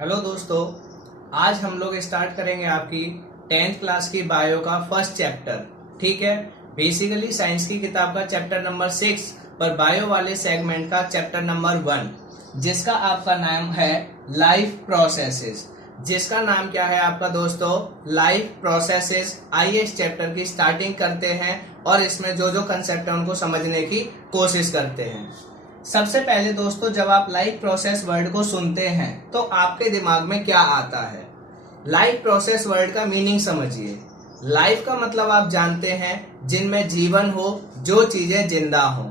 Hello दोस्तों, आज हम लोग स्टार्ट करेंगे आपकी 10th क्लास की बायो का फर्स्ट चैप्टर। ठीक है, बेसिकली साइंस की किताब का चैप्टर नंबर 6 पर बायो वाले सेगमेंट का चैप्टर नंबर 1, जिसका आपका नाम है लाइफ प्रोसेसेस। जिसका नाम क्या है आपका दोस्तों? Life processes. आइए इस चैप्टर की स्टार्टिंग करते हैं और इसमें जो जो कंसेप्ट है उनको समझने की कोशिश करते हैं। सबसे पहले दोस्तों, जब आप लाइफ प्रोसेस वर्ड को सुनते हैं तो आपके दिमाग में क्या आता है? लाइफ प्रोसेस वर्ड का मीनिंग समझिए। लाइफ का मतलब आप जानते हैं जिनमें जीवन हो, जो चीजें जिंदा हो।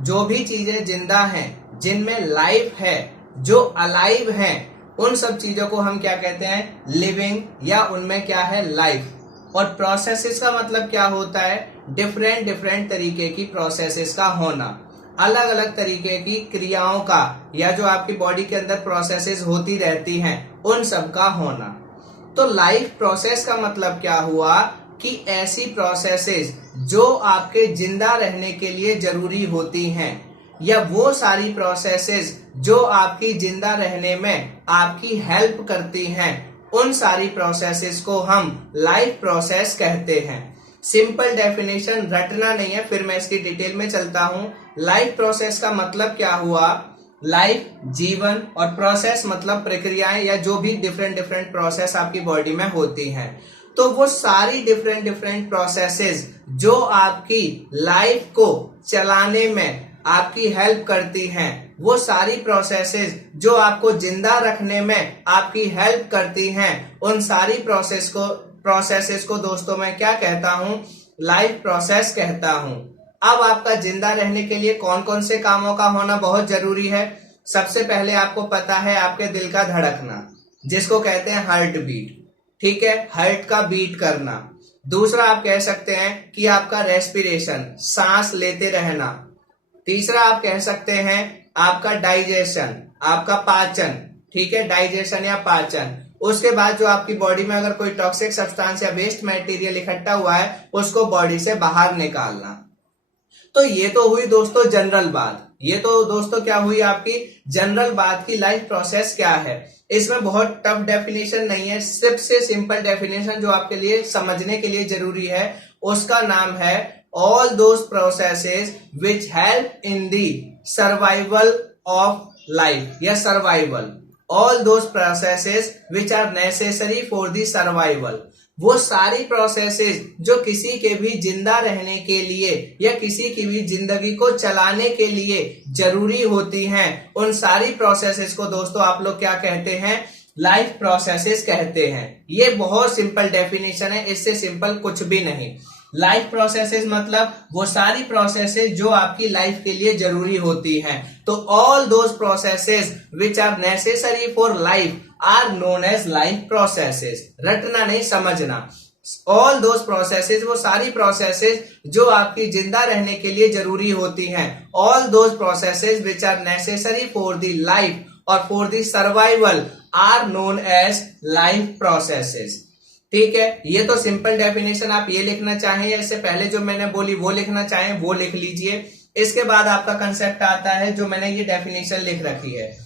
जो भी चीजें जिंदा हैं, जिनमें लाइफ है, जो अलाइव हैं, उन सब चीजों को हम क्या कहते हैं? लिविंग, या उनमें क्या है? लाइफ। और प्रोसेसेस का मतलब क्या होता है? डिफरेंट डिफरेंट तरीके की प्रोसेसेस का होना, अलग अलग तरीके की क्रियाओं का, या जो आपकी बॉडी के अंदर प्रोसेसेस होती रहती हैं, उन सब का होना। तो लाइफ प्रोसेस का मतलब क्या हुआ कि ऐसी प्रोसेसेस जो आपके जिंदा रहने के लिए जरूरी होती हैं, या वो सारी प्रोसेसेस जो आपकी जिंदा रहने में आपकी हेल्प करती हैं, उन सारी प्रोसेसेस को हम लाइफ प्रोसेस कहते हैं। सिंपल डेफिनेशन रटना नहीं है, फिर मैं इसकी डिटेल में चलता हूं। लाइफ प्रोसेस का मतलब क्या हुआ? लाइफ जीवन, और प्रोसेस मतलब प्रक्रियाएं, या जो भी डिफरेंट डिफरेंट प्रोसेस आपकी बॉडी में होती हैं। तो वो सारी डिफरेंट डिफरेंट प्रोसेसेस जो आपकी लाइफ को चलाने में आपकी हेल्प करती हैं, वो सारी प्रोसेसेस जो आपको जिंदा रखने में आपकी हेल्प करती हैं, उन सारी प्रोसेसेस को दोस्तों मैं क्या कहता हूं? लाइफ प्रोसेस कहता हूं। अब आपका जिंदा रहने के लिए कौन कौन से कामों का होना बहुत जरूरी है? सबसे पहले आपको पता है आपके दिल का धड़कना, जिसको कहते हैं हार्ट बीट। ठीक है, हार्ट का बीट करना। दूसरा आप कह सकते हैं कि आपका रेस्पिरेशन, सांस लेते रहना। तीसरा आप कह सकते हैं आपका डाइजेशन, आपका पाचन। ठीक है, डाइजेशन या पाचन। उसके बाद जो आपकी बॉडी में अगर कोई टॉक्सिक सब्सटेंस या वेस्ट मटेरियल इकट्ठा हुआ है, उसको बॉडी से बाहर निकालना। तो ये तो हुई दोस्तों जनरल बात। ये तो दोस्तों क्या हुई आपकी जनरल बात की लाइफ प्रोसेस क्या है। इसमें बहुत टफ डेफिनेशन नहीं है, सिर्फ से सिंपल डेफिनेशन जो आपके लिए समझने के लिए जरूरी है, उसका नाम है all those processes which help in the survival of life, या survival. All those processes which are necessary for the survival. वो सारी प्रोसेसेस जो किसी के भी जिंदा रहने के लिए या किसी की भी जिंदगी को चलाने के लिए जरूरी होती हैं, उन सारी प्रोसेसेस को दोस्तों आप लोग क्या कहते हैं? लाइफ प्रोसेसेस कहते हैं। ये बहुत सिंपल डेफिनेशन है, इससे सिंपल कुछ भी नहीं। लाइफ प्रोसेसेस मतलब वो सारी प्रोसेसेस जो आपकी लाइफ के लिए जरूरी होती हैं। तो all those processes which are necessary for life are known as life processes. रटना नहीं, समझना। ऑल दोज प्रोसेसेस, वो सारी प्रोसेसेस जो आपकी जिंदा रहने के लिए जरूरी होती हैं। All those processes which are necessary for the life और for the survival are known as life processes. ठीक है, ये तो सिंपल डेफिनेशन। आप ये लिखना चाहें या इससे पहले जो मैंने बोली वो लिखना चाहें वो लिख लीजिए। इसके बाद आपका कंसेप्ट आता है जो मैंने ये डेफिनेशन लिख रखी है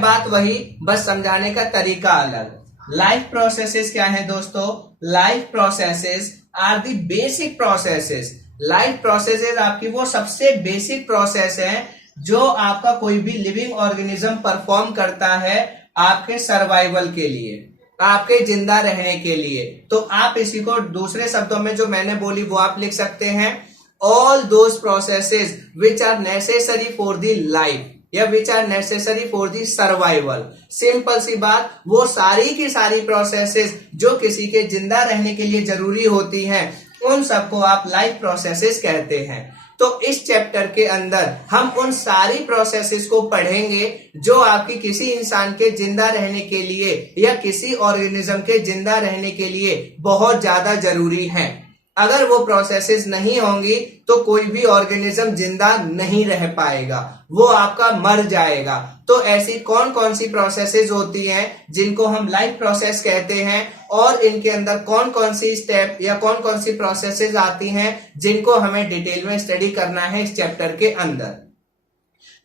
बात वही, बस समझाने का तरीका अलग। लाइफ प्रोसेसेस क्या है दोस्तों? Life processes are the basic processes. Life processes आपकी वो सबसे बेसिक प्रोसेस है जो आपका कोई भी लिविंग ऑर्गेनिज्म परफॉर्म करता है आपके सर्वाइवल के लिए, आपके जिंदा रहने के लिए। तो आप इसी को दूसरे शब्दों में जो मैंने बोली वो आप लिख सकते हैं, all those processes which are necessary for the life या which are necessary for the survival. Simple सी बात, वो सारी की सारी प्रोसेसेस जो किसी के जिंदा रहने के लिए जरूरी होती हैं, उन सबको आप लाइफ प्रोसेसेस कहते हैं। तो इस चैप्टर के अंदर हम उन सारी प्रोसेसेस को पढ़ेंगे जो आपकी किसी इंसान के जिंदा रहने के लिए या किसी ऑर्गेनिज्म के जिंदा रहने के लिए बहुत ज्यादा जरूरी हैं। अगर वो प्रोसेसेस नहीं होंगी तो कोई भी ऑर्गेनिज्म जिंदा नहीं रह पाएगा, वो आपका मर जाएगा। तो ऐसी कौन कौन सी प्रोसेसेस होती हैं जिनको हम लाइफ प्रोसेस कहते हैं, और इनके अंदर कौन कौन सी स्टेप या कौन कौन सी प्रोसेसेस आती हैं जिनको हमें डिटेल में स्टडी करना है इस चैप्टर के अंदर।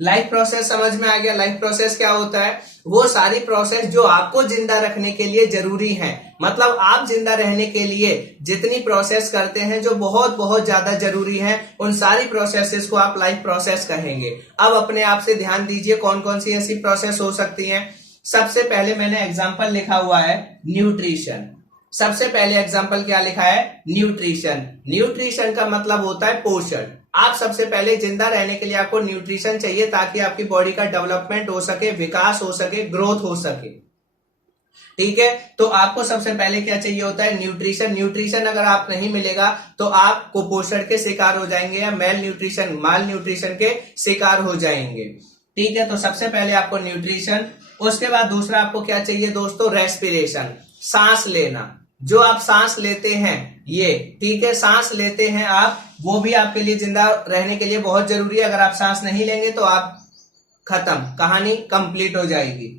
लाइफ प्रोसेस समझ में आ गया। लाइफ प्रोसेस क्या होता है? वो सारी प्रोसेस जो आपको जिंदा रखने के लिए जरूरी है, मतलब आप जिंदा रहने के लिए जितनी प्रोसेस करते हैं जो बहुत बहुत ज्यादा जरूरी है, उन सारी प्रोसेसेस को आप लाइफ प्रोसेस कहेंगे। अब अपने आप से ध्यान दीजिए कौन कौन सी ऐसी प्रोसेस हो सकती हैं। सबसे पहले मैंने एग्जांपल लिखा हुआ है न्यूट्रिशन। सबसे पहले एग्जांपल क्या लिखा है? न्यूट्रिशन। न्यूट्रिशन का मतलब होता है पोषण। आप सबसे पहले जिंदा रहने के लिए आपको न्यूट्रिशन चाहिए ताकि आपकी बॉडी का डेवलपमेंट हो सके, विकास हो सके, ग्रोथ हो सके। ठीक है, तो आपको सबसे पहले क्या चाहिए होता है? न्यूट्रिशन। न्यूट्रिशन अगर आप नहीं मिलेगा तो आप कुपोषण के शिकार हो जाएंगे या मेल न्यूट्रिशन, माल न्यूट्रिशन के शिकार हो जाएंगे। ठीक है, तो सबसे पहले आपको न्यूट्रिशन। उसके बाद दूसरा आपको क्या चाहिए दोस्तों? रेस्पिरेशन, सांस लेना। जो आप सांस लेते हैं ये, ठीक है, सांस लेते हैं आप, वो भी आपके लिए जिंदा रहने के लिए बहुत जरूरी है। अगर आप सांस नहीं लेंगे तो आप खत्म, कहानी कंप्लीट हो जाएगी।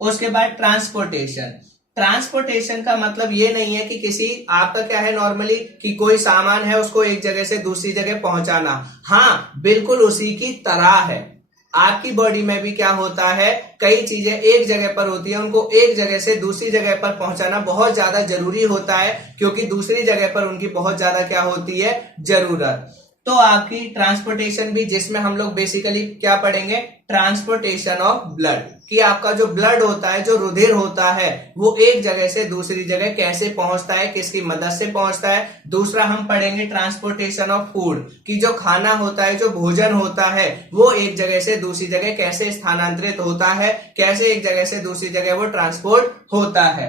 उसके बाद ट्रांसपोर्टेशन। ट्रांसपोर्टेशन का मतलब ये नहीं है कि किसी, आपका क्या है नॉर्मली कि कोई सामान है उसको एक जगह से दूसरी जगह पहुंचाना। हाँ, बिल्कुल उसी की तरह है। आपकी बॉडी में भी क्या होता है, कई चीजें एक जगह पर होती है, उनको एक जगह से दूसरी जगह पर पहुंचाना बहुत ज्यादा जरूरी होता है, क्योंकि दूसरी जगह पर उनकी बहुत ज्यादा क्या होती है? जरूरत। तो आपकी ट्रांसपोर्टेशन भी, जिसमें हम लोग बेसिकली क्या पढ़ेंगे? ट्रांसपोर्टेशन ऑफ ब्लड, कि आपका जो ब्लड होता है, जो रुधिर होता है, वो एक जगह से दूसरी जगह कैसे पहुंचता है, किसकी मदद से पहुंचता है। दूसरा हम पढ़ेंगे ट्रांसपोर्टेशन ऑफ फूड, कि जो खाना होता है, जो भोजन होता है, वो एक जगह से दूसरी जगह कैसे स्थानांतरित होता है, कैसे एक जगह से दूसरी जगह वो ट्रांसपोर्ट होता है।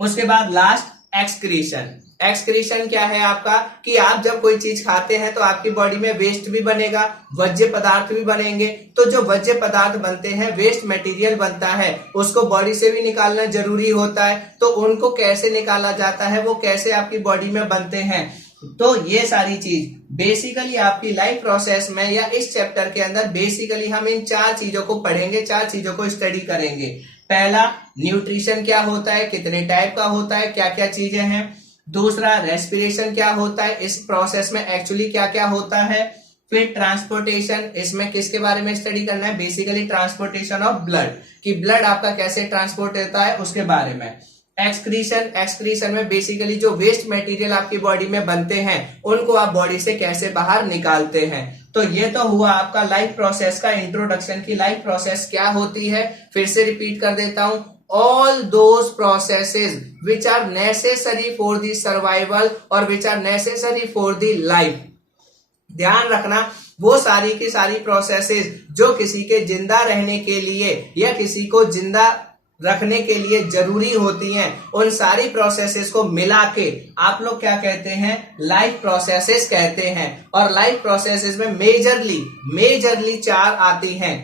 उसके बाद लास्ट एक्सक्रीशन। एक्सक्रीशन क्या है आपका? कि आप जब कोई चीज खाते हैं तो आपकी बॉडी में वेस्ट भी बनेगा, वर्ज्य पदार्थ भी बनेंगे। तो जो वर्ज्य पदार्थ बनते हैं, वेस्ट मटेरियल बनता है, उसको बॉडी से भी निकालना जरूरी होता है। तो उनको कैसे निकाला जाता है, वो कैसे आपकी बॉडी में बनते हैं, तो ये सारी चीज बेसिकली आपकी लाइफ प्रोसेस में या इस चैप्टर के अंदर बेसिकली हम इन 4 चीजों को पढ़ेंगे, 4 चीजों को स्टडी करेंगे। पहला, न्यूट्रिशन क्या होता है, कितने टाइप का होता है, क्या क्या चीजें हैं। दूसरा, रेस्पिरेशन क्या होता है, इस प्रोसेस में एक्चुअली क्या क्या होता है। फिर ट्रांसपोर्टेशन, इसमें किसके बारे में स्टडी करना है? बेसिकली ट्रांसपोर्टेशन ऑफ ब्लड, कि ब्लड आपका कैसे ट्रांसपोर्ट होता है उसके बारे में। एक्सक्रीशन, एक्सक्रीशन में बेसिकली जो वेस्ट मटेरियल आपकी बॉडी में बनते हैं, उनको आप बॉडी से कैसे बाहर निकालते हैं। तो ये तो हुआ आपका लाइफ प्रोसेस का इंट्रोडक्शन, की लाइफ प्रोसेस क्या होती है। फिर से रिपीट कर देता हूं, all those processes which are necessary for the survival or which are necessary for the life। ध्यान रखना, वो सारी की सारी प्रोसेसेस जो किसी के जिंदा रहने के लिए या किसी को जिंदा रखने के लिए जरूरी होती हैं, उन सारी प्रोसेसेस को मिला के आप लोग क्या कहते हैं? लाइफ प्रोसेसेस कहते हैं। और लाइफ प्रोसेसेस में मेजरली 4 आती हैं: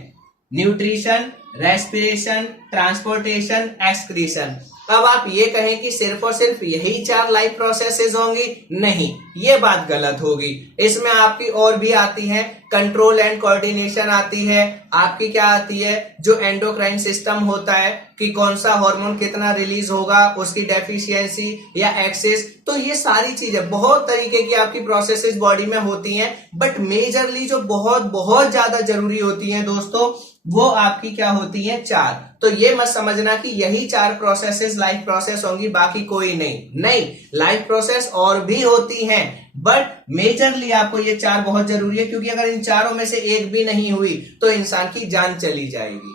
न्यूट्रिशन, रेस्पिरेशन, ट्रांसपोर्टेशन, एक्सक्रीशन। अब आप ये कहें कि सिर्फ और सिर्फ यही 4 लाइफ प्रोसेसेस होंगी, नहीं, ये बात गलत होगी। इसमें आपकी और भी आती हैं, कंट्रोल एंड कोऑर्डिनेशन आती है, आपकी क्या आती है, जो एंडोक्राइन सिस्टम होता है, कि कौन सा हार्मोन कितना रिलीज होगा, उसकी डेफिशिएंसी या एक्सेस। तो ये सारी चीजें, बहुत तरीके की आपकी प्रोसेसेस बॉडी में होती हैं, बट मेजरली जो बहुत बहुत ज्यादा जरूरी होती हैं दोस्तों, वो आपकी क्या होती है? 4। तो ये मत समझना कि यही 4 प्रोसेसेस लाइफ प्रोसेस होंगी, बाकी कोई नहीं, लाइफ प्रोसेस और भी होती हैं, बट मेजरली आपको ये 4 बहुत जरूरी है, क्योंकि अगर इन चारों में से एक भी नहीं हुई तो इंसान की जान चली जाएगी।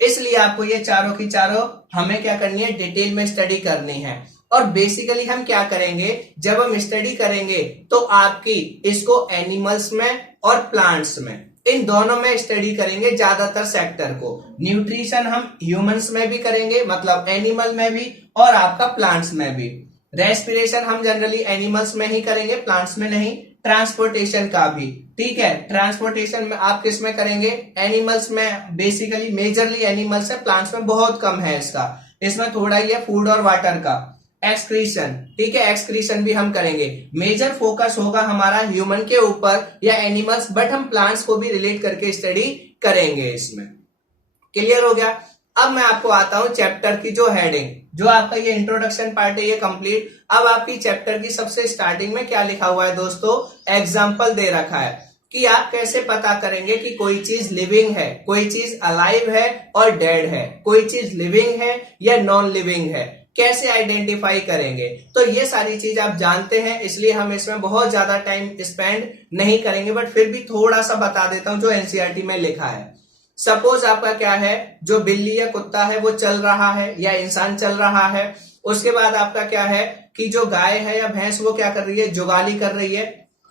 इसलिए आपको ये चारों की चारों हमें क्या करनी है? डिटेल में स्टडी करनी है। और बेसिकली हम क्या करेंगे, जब हम स्टडी करेंगे तो आपकी इसको एनिमल्स में और प्लांट्स में, इन दोनों में स्टडी करेंगे ज्यादातर सेक्टर को। न्यूट्रिशन हम ह्यूमंस में भी करेंगे, मतलब एनिमल में भी, और आपका प्लांट्स में भी। रेस्पिरेशन हम जनरली एनिमल्स में ही करेंगे, प्लांट्स में नहीं। ट्रांसपोर्टेशन का भी, ठीक है, ट्रांसपोर्टेशन में आप किस में करेंगे? एनिमल्स में, बेसिकली मेजरली एनिमल्स है, प्लांट्स में बहुत कम है इसमें थोड़ा ही है फूड और वाटर का। एक्सक्रीशन, ठीक है, एक्सक्रीशन भी हम करेंगे। मेजर फोकस होगा हमारा ह्यूमन के ऊपर या एनिमल्स, बट हम प्लांट्स को भी रिलेट करके स्टडी करेंगे इसमें। क्लियर हो गया? अब मैं आपको आता हूं चैप्टर की जो हेडिंग, जो आपका ये इंट्रोडक्शन पार्ट है ये कंप्लीट। अब आपकी चैप्टर की सबसे स्टार्टिंग में क्या लिखा हुआ है दोस्तों? एग्जाम्पल दे रखा है। कि आप कैसे पता करेंगे कि कोई चीज लिविंग है, कोई चीज अलाइव है और डेड है, कोई चीज लिविंग है या नॉन लिविंग है, कैसे आइडेंटिफाई करेंगे। तो ये सारी चीज आप जानते हैं, इसलिए हम इसमें बहुत ज्यादा टाइम स्पेंड नहीं करेंगे, बट फिर भी थोड़ा सा बता देता हूं जो एनसीईआरटी में लिखा है। सपोज आपका क्या है, जो बिल्ली या कुत्ता है वो चल रहा है या इंसान चल रहा है। उसके बाद आपका क्या है कि जो गाय है या भैंस वो क्या कर रही है, जुगाली कर रही है,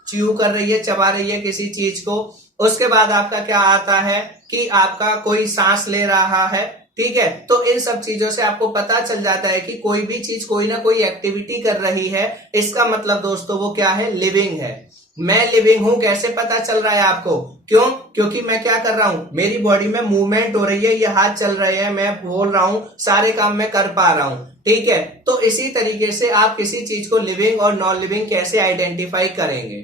च्यू कर रही है, चबा रही है किसी चीज को। उसके बाद आपका क्या आता है कि आपका कोई सांस ले रहा है, ठीक है। तो इन सब चीजों से आपको पता चल जाता है कि कोई भी चीज कोई ना कोई एक्टिविटी कर रही है, इसका मतलब दोस्तों वो क्या है, लिविंग है। मैं लिविंग हूं कैसे पता चल रहा है आपको, क्यों, क्योंकि मैं क्या कर रहा हूं, मेरी बॉडी में मूवमेंट हो रही है, ये हाथ चल रहे हैं, मैं बोल रहा हूं, सारे काम मैं कर पा रहा हूं, ठीक है। तो इसी तरीके से आप किसी चीज को लिविंग और नॉन लिविंग कैसे आइडेंटिफाई करेंगे।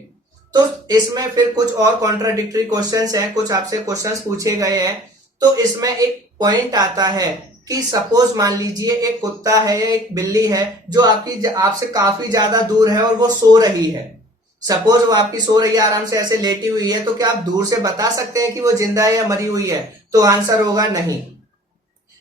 तो इसमें फिर कुछ और कॉन्ट्राडिक्टरी क्वेश्चंस हैं, कुछ आपसे क्वेश्चंस पूछे गए हैं। तो इसमें एक पॉइंट आता है कि सपोज मान लीजिए एक कुत्ता है या एक बिल्ली है जो आपसे काफी ज्यादा दूर है और वो सो रही है। सपोज वो आपकी सो रही है, आराम से ऐसे लेटी हुई है, तो क्या आप दूर से बता सकते हैं कि वो जिंदा है या मरी हुई है? तो आंसर होगा नहीं।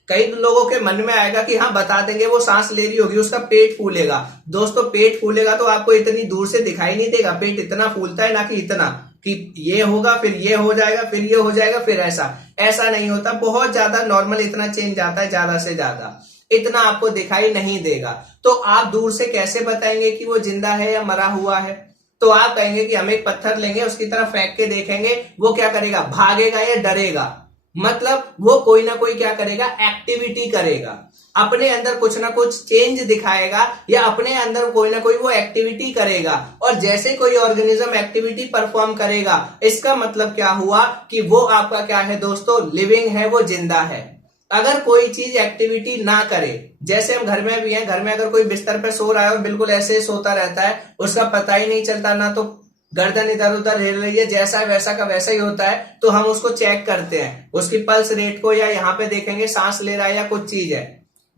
कई लोगों के मन में आएगा कि हाँ बता देंगे, वो सांस ले रही होगी, उसका पेट फूलेगा। दोस्तों पेट फूलेगा तो आपको इतनी दूर से दिखाई नहीं देगा, पेट इतना फूलता है ना कि इतना कि ये होगा फिर ये हो जाएगा फिर ये हो जाएगा फिर ऐसा नहीं होता। बहुत ज्यादा नॉर्मल इतना चेंज आता है, ज्यादा से ज्यादा इतना आपको दिखाई नहीं देगा। तो आप दूर से कैसे बताएंगे कि वो जिंदा है या मरा हुआ है? तो आप कहेंगे कि हम एक पत्थर लेंगे, उसकी तरफ फेंक के देखेंगे, वो क्या करेगा, भागेगा या डरेगा? मतलब वो कोई ना कोई क्या करेगा, एक्टिविटी करेगा, अपने अंदर कुछ ना कुछ चेंज दिखाएगा या अपने अंदर कोई ना कोई वो एक्टिविटी करेगा। और जैसे कोई ऑर्गेनिज्म एक्टिविटी परफॉर्म करेगा, इसका मतलब क्या हुआ कि वो आपका क्या है दोस्तों, लिविंग है, वो जिंदा है। अगर कोई चीज एक्टिविटी ना करे, जैसे हम घर में भी हैं, घर में अगर कोई बिस्तर पे सो रहा है और बिल्कुल ऐसे सोता रहता है, उसका पता ही नहीं चलता, ना तो गर्दन इधर उधर हिल रही है, जैसा है वैसा का वैसा ही होता है, तो हम उसको चेक करते हैं, उसकी पल्स रेट को, या यहाँ पे देखेंगे सांस ले रहा है या कुछ चीज है।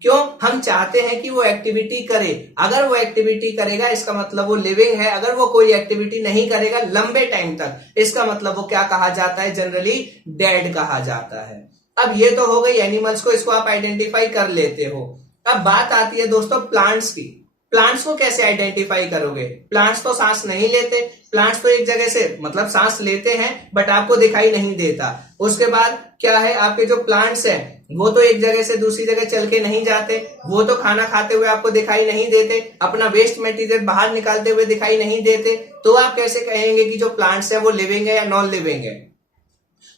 क्यों? हम चाहते हैं कि वो एक्टिविटी करे। अगर वो एक्टिविटी करेगा इसका मतलब वो लिविंग है, अगर वो कोई एक्टिविटी नहीं करेगा लंबे टाइम तक, इसका मतलब वो क्या कहा जाता है, जनरली डेड कहा जाता है। अब ये तो हो गई एनिमल्स को, इसको आप आइडेंटिफाई कर लेते हो। अब बात आती है दोस्तों प्लांट्स की। प्लांट्स को कैसे आइडेंटिफाई करोगे? प्लांट्स तो सांस नहीं लेते, प्लांट्स तो एक जगह से मतलब सांस लेते हैं बट आपको दिखाई नहीं देता। उसके बाद क्या है, आपके जो प्लांट्स हैं वो तो एक जगह से दूसरी जगह चल के नहीं जाते, वो तो खाना खाते हुए आपको दिखाई नहीं देते, अपना वेस्ट मटेरियल बाहर निकालते हुए दिखाई नहीं देते। तो आप कैसे कहेंगे कि जो प्लांट्स है वो लिविंग है या नॉन लिविंग है?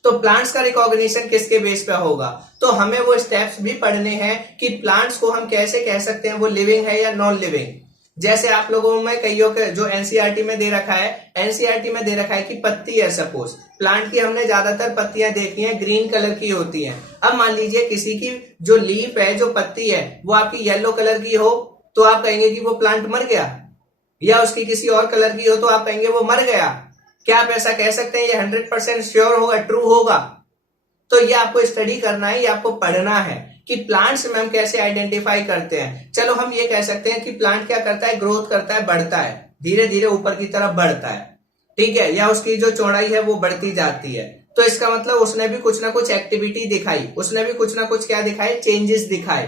तो प्लांट्स का रिकॉग्निशन किसके बेस पे होगा? तो हमें वो स्टेप्स भी पढ़ने हैं कि प्लांट्स को हम कैसे कह सकते हैं वो लिविंग है या नॉन लिविंग। जैसे आप लोगों में कईयों के जो एनसीईआरटी में दे रखा है, एनसीईआरटी में दे रखा है कि पत्ती है, सपोज प्लांट की हमने ज्यादातर पत्तियां देखी हैं ग्रीन कलर की होती हैं। अब मान लीजिए किसी की जो लीफ है, जो पत्ती है, वो आपकी येलो कलर की हो, तो आप कहेंगे कि वो प्लांट मर गया। या उसकी किसी और कलर की हो तो आप कहेंगे वो मर गया। क्या आप ऐसा कह सकते हैं? ये 100% श्योर होगा, ट्रू होगा? तो ये आपको स्टडी करना है, ये आपको पढ़ना है कि प्लांट्स में हम कैसे आइडेंटिफाई करते हैं। चलो हम ये कह सकते हैं कि प्लांट क्या करता है, ग्रोथ करता है, बढ़ता है, धीरे धीरे ऊपर की तरफ बढ़ता है, ठीक है, या उसकी जो चौड़ाई है वो बढ़ती जाती है। तो इसका मतलब उसने भी कुछ ना कुछ एक्टिविटी दिखाई, उसने भी कुछ ना कुछ क्या दिखाए, चेंजेस दिखाए।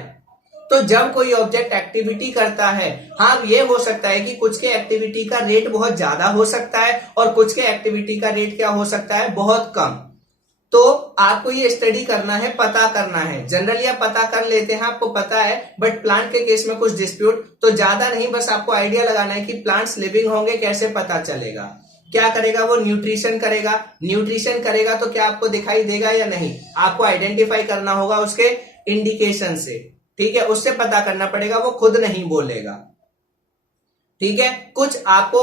तो जब कोई ऑब्जेक्ट एक्टिविटी करता है, हाँ ये हो सकता है कि कुछ के एक्टिविटी का रेट बहुत ज्यादा हो सकता है और कुछ के एक्टिविटी का रेट क्या हो सकता है, बहुत कम। तो आपको ये स्टडी करना है, पता करना है। जनरली आप पता कर लेते हैं, आपको पता है, बट प्लांट के केस में कुछ डिस्प्यूट, तो ज्यादा नहीं, बस आपको आइडिया लगाना है कि प्लांट्स लिविंग होंगे, कैसे पता चलेगा। क्या करेगा वो, न्यूट्रिशन करेगा। न्यूट्रिशन करेगा तो क्या आपको दिखाई देगा या नहीं, आपको आइडेंटिफाई करना होगा उसके इंडिकेशन से, ठीक है, उससे पता करना पड़ेगा, वो खुद नहीं बोलेगा, ठीक है। कुछ आपको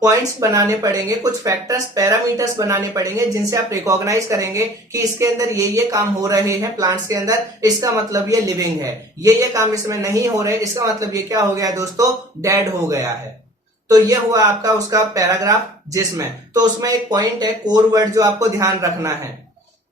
पॉइंट्स बनाने पड़ेंगे, कुछ फैक्टर्स, पैरामीटर्स बनाने पड़ेंगे जिनसे आप रिकॉग्नाइज करेंगे कि इसके अंदर ये काम हो रहे हैं प्लांट्स के अंदर, इसका मतलब ये लिविंग है। ये काम इसमें नहीं हो रहे, इसका मतलब ये क्या हो गया दोस्तों, डेड हो गया है। तो ये हुआ आपका उसका पैराग्राफ, जिसमें तो उसमें एक पॉइंट है, कोर वर्ड जो आपको ध्यान रखना है।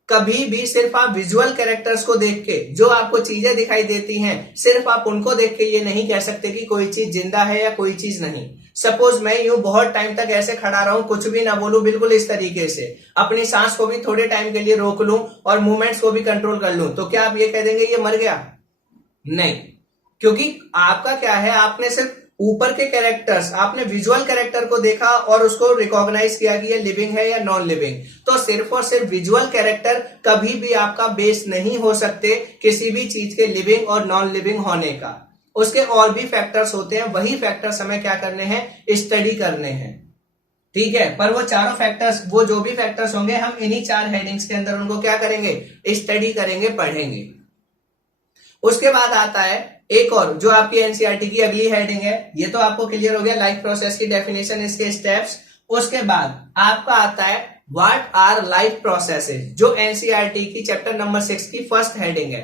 कभी भी सिर्फ आप विजुअल कैरेक्टर्स को देख के जो आपको चीजें दिखाई देती हैं, सिर्फ आप उनको देख के ये नहीं कह सकते कि कोई चीज जिंदा है या कोई चीज नहीं। सपोज मैं यूं बहुत टाइम तक ऐसे खड़ा रहूं, कुछ भी ना बोलूं, बिल्कुल इस तरीके से, अपनी सांस को भी थोड़े टाइम के लिए रोक लूं और मूवमेंट्स को भी कंट्रोल कर लूं, तो क्या आप ये कह देंगे ये मर गया? नहीं, क्योंकि आपका क्या है, आपने सिर्फ ऊपर के कैरेक्टर्स, आपने विजुअल कैरेक्टर को देखा और उसको रिकॉग्नाइज किया कि ये लिविंग है या नॉन लिविंग। तो सिर्फ और सिर्फ विजुअल कैरेक्टर कभी भी आपका बेस नहीं हो सकते किसी भी चीज के लिविंग और नॉन लिविंग होने का। उसके और भी फैक्टर्स होते हैं, वही फैक्टर्स हमें क्या करने हैं, स्टडी करने हैं। ठीक है, पर वो चारों फैक्टर्स, वो जो भी फैक्टर्स होंगे, हम इन्हीं 4 हेडिंग्स के अंदर उनको क्या करेंगे, स्टडी करेंगे, पढ़ेंगे। उसके बाद आता है एक और जो आपकी एनसीईआरटी की अगली हेडिंग है, ये तो आपको क्लियर हो गया, लाइफ प्रोसेस की डेफिनेशन, इसके स्टेप्स। उसके बाद आपका आता है व्हाट आर लाइफ प्रोसेसेस, जो एनसीईआरटी की चैप्टर नंबर 6 की फर्स्ट हेडिंग है।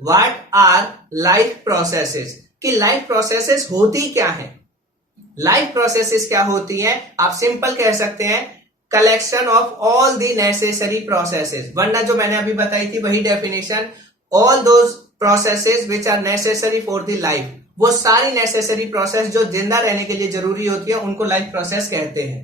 व्हाट आर लाइफ प्रोसेसेस, कि लाइफ प्रोसेसेस होती क्या है। लाइफ प्रोसेसेस क्या होती हैं, आप सिंपल कह सकते हैं collection of all the necessary processes, वरना जो मैंने अभी बताई थी वही definition, all those processes which are necessary for the life, वो सारी नेसेसरी प्रोसेस जो जिंदा रहने के लिए जरूरी होती है उनको लाइफ प्रोसेस कहते हैं।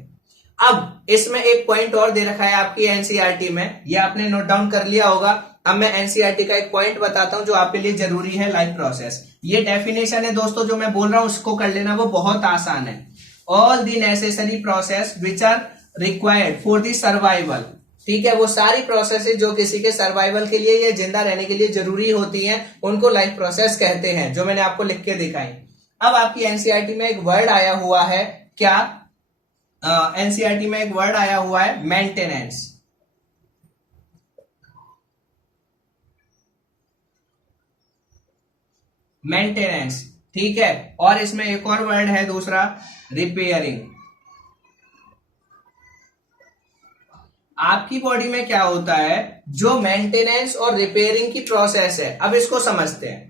अब इसमें एक पॉइंट और दे रखा है आपकी एनसीईआरटी में, ये आपने नोट डाउन कर लिया होगा। अब मैं एनसीईआरटी का एक पॉइंट बताता हूं जो आपके लिए जरूरी है, लाइफ प्रोसेस। ये डेफिनेशन है दोस्तों, जो मैं बोल रहा हूं उसको कर लेना, वो बहुत आसान है। All the necessary process which are required for the survival, ठीक है, वो सारी प्रोसेसेस जो किसी के सर्वाइवल के लिए या जिंदा रहने के लिए जरूरी होती हैं उनको लाइफ प्रोसेस कहते हैं, जो मैंने आपको लिख के दिखाई। अब आपकी एनसीईआरटी में एक वर्ड आया हुआ है, क्या एनसीईआरटी में एक वर्ड आया हुआ है मेंटेनेंस। मेंटेनेंस, ठीक है, और इसमें एक और वर्ड है दूसरा, रिपेयरिंग। आपकी बॉडी में क्या होता है, जो मेंटेनेंस और रिपेयरिंग की प्रोसेस है, अब इसको समझते हैं।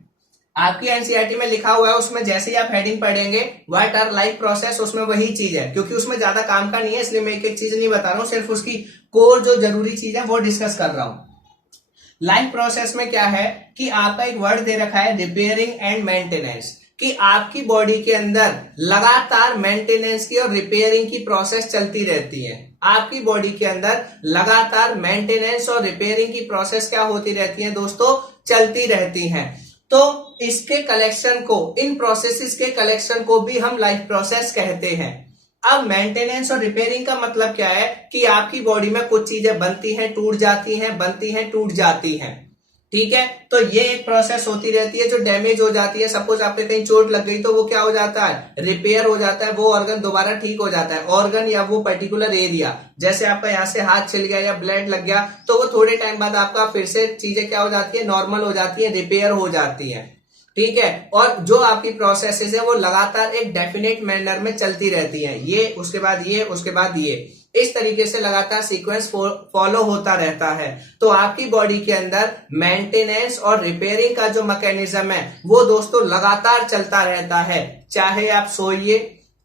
आपकी एनसीईआरटी में लिखा हुआ है, उसमें जैसे ही आप हेडिंग पढ़ेंगे व्हाट आर लाइफ प्रोसेस, उसमें वही चीज है, क्योंकि उसमें ज्यादा काम का नहीं है इसलिए मैं एक एक चीज नहीं बता रहा हूं, सिर्फ उसकी कोर जो जरूरी चीज है वो डिस्कस कर रहा हूं। लाइफ प्रोसेस में क्या है कि आपका एक वर्ड दे रखा है रिपेयरिंग एंड मेंटेनेंस, कि आपकी बॉडी के अंदर लगातार मेंटेनेंस की और रिपेयरिंग की प्रोसेस चलती रहती है। आपकी बॉडी के अंदर लगातार मेंटेनेंस और रिपेयरिंग की प्रोसेस क्या होती रहती है दोस्तों, चलती रहती हैं। तो इसके कलेक्शन को, इन प्रोसेसेस के कलेक्शन को भी हम लाइफ प्रोसेस कहते हैं। अब मेंटेनेंस और रिपेयरिंग का मतलब क्या है कि आपकी बॉडी में कुछ चीजें बनती हैं, टूट जाती हैं, बनती हैं, टूट जाती हैं, ठीक है। तो ये एक प्रोसेस होती रहती है जो डैमेज हो जाती है। सपोज आपके कहीं चोट लग गई तो वो क्या हो जाता है, रिपेयर हो जाता है, वो ऑर्गन दोबारा ठीक हो जाता है। ऑर्गन या वो पर्टिकुलर एरिया, जैसे आपका यहाँ से हाथ छिल गया या ब्लड लग गया तो वो थोड़े टाइम बाद आपका फिर से चीजें क्या हो जाती है, नॉर्मल हो जाती है, रिपेयर हो जाती है, ठीक है। और जो आपकी प्रोसेसेस है वो लगातार एक डेफिनेट मैनर में चलती रहती है, ये उसके बाद ये, उसके बाद ये, इस तरीके से लगातार सीक्वेंस फॉलो होता रहता है। तो आपकी बॉडी के अंदर मेंटेनेंस और रिपेयरिंग का जो मैकेनिज्म है वो दोस्तों लगातार चलता रहता है। चाहे आप सोइए,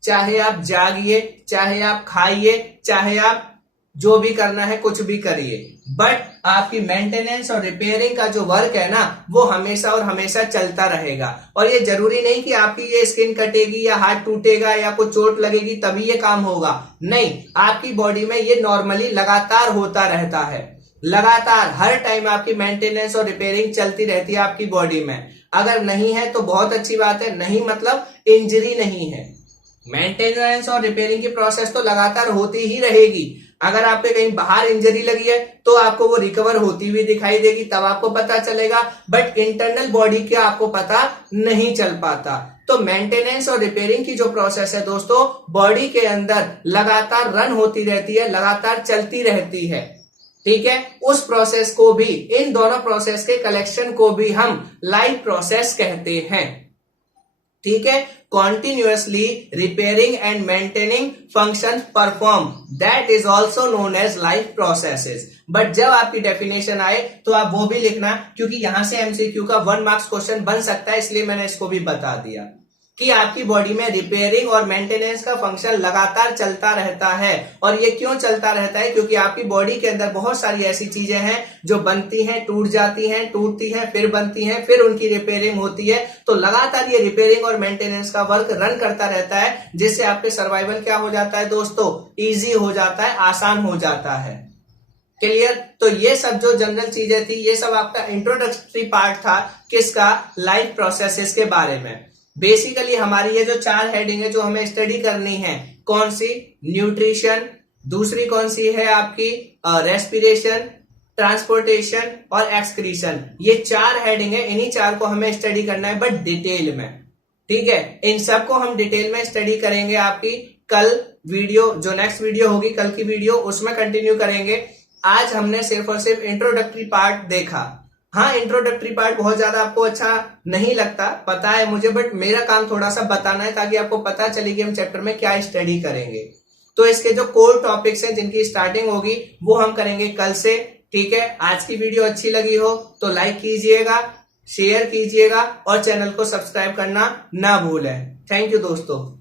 चाहे आप जागिए, चाहे आप खाइए, चाहे आप जो भी करना है कुछ भी करिए, बट आपकी मेंटेनेंस और रिपेयरिंग का जो वर्क है ना वो हमेशा और हमेशा चलता रहेगा। और ये जरूरी नहीं कि आपकी ये स्किन कटेगी या हाथ टूटेगा या कुछ चोट लगेगी तभी ये काम होगा, नहीं, आपकी बॉडी में ये नॉर्मली लगातार होता रहता है। लगातार हर टाइम आपकी मेंटेनेंस और रिपेयरिंग चलती रहती है आपकी बॉडी में। अगर नहीं है तो बहुत अच्छी बात है, नहीं मतलब इंजरी नहीं है। मेंटेनेंस और रिपेयरिंग की प्रोसेस तो लगातार होती ही रहेगी। अगर आपके कहीं बाहर इंजरी लगी है तो आपको वो रिकवर होती हुई दिखाई देगी, तब आपको पता चलेगा, बट इंटरनल बॉडी का आपको पता नहीं चल पाता। तो मेंटेनेंस और रिपेयरिंग की जो प्रोसेस है दोस्तों बॉडी के अंदर लगातार रन होती रहती है, लगातार चलती रहती है, ठीक है। उस प्रोसेस को भी, इन दोनों प्रोसेस के कलेक्शन को भी हम लाइफ प्रोसेस कहते हैं, ठीक है। continuously repairing and maintaining functions perform, that is also known as life processes। But जब आपकी डेफिनेशन आए तो आप वो भी लिखना, क्योंकि यहां से एमसीक्यू का 1 मार्क्स क्वेश्चन बन सकता है, इसलिए मैंने इसको भी बता दिया। कि आपकी बॉडी में रिपेयरिंग और मेंटेनेंस का फंक्शन लगातार चलता रहता है। और ये क्यों चलता रहता है? क्योंकि आपकी बॉडी के अंदर बहुत सारी ऐसी चीजें हैं जो बनती हैं, टूट जाती हैं, टूटती हैं, फिर बनती हैं, फिर उनकी रिपेयरिंग होती है। तो लगातार ये रिपेयरिंग और मेंटेनेंस का वर्क रन करता रहता है, जिससे आपके सर्वाइवल क्या हो जाता है दोस्तों? इजी हो जाता है, आसान हो जाता है। क्लियर? तो ये सब जो जनरल चीजें थी, ये सब आपका इंट्रोडक्टरी पार्ट था किसका? लाइफ प्रोसेसेस के बारे में। बेसिकली हमारी ये जो 4 हेडिंग है जो हमें स्टडी करनी है, कौन सी? न्यूट्रिशन, दूसरी कौन सी है आपकी? रेस्पिरेशन, ट्रांसपोर्टेशन और एक्सक्रीशन। ये 4 हेडिंग है, इन्हीं 4 को हमें स्टडी करना है, बट डिटेल में। ठीक है, इन सबको हम डिटेल में स्टडी करेंगे। आपकी कल वीडियो, जो नेक्स्ट वीडियो होगी, कल की वीडियो, उसमें कंटिन्यू करेंगे। आज हमने सिर्फ और सिर्फ इंट्रोडक्टरी पार्ट देखा। हाँ, इंट्रोडक्टरी पार्ट बहुत ज्यादा आपको अच्छा नहीं लगता, पता है मुझे, बट मेरा काम थोड़ा सा बताना है ताकि आपको पता चले कि हम चैप्टर में क्या स्टडी करेंगे। तो इसके जो कोर टॉपिक्स हैं जिनकी स्टार्टिंग होगी वो हम करेंगे कल से। ठीक है, आज की वीडियो अच्छी लगी हो तो लाइक कीजिएगा, शेयर कीजिएगा और चैनल को सब्सक्राइब करना ना भूलें। थैंक यू दोस्तों।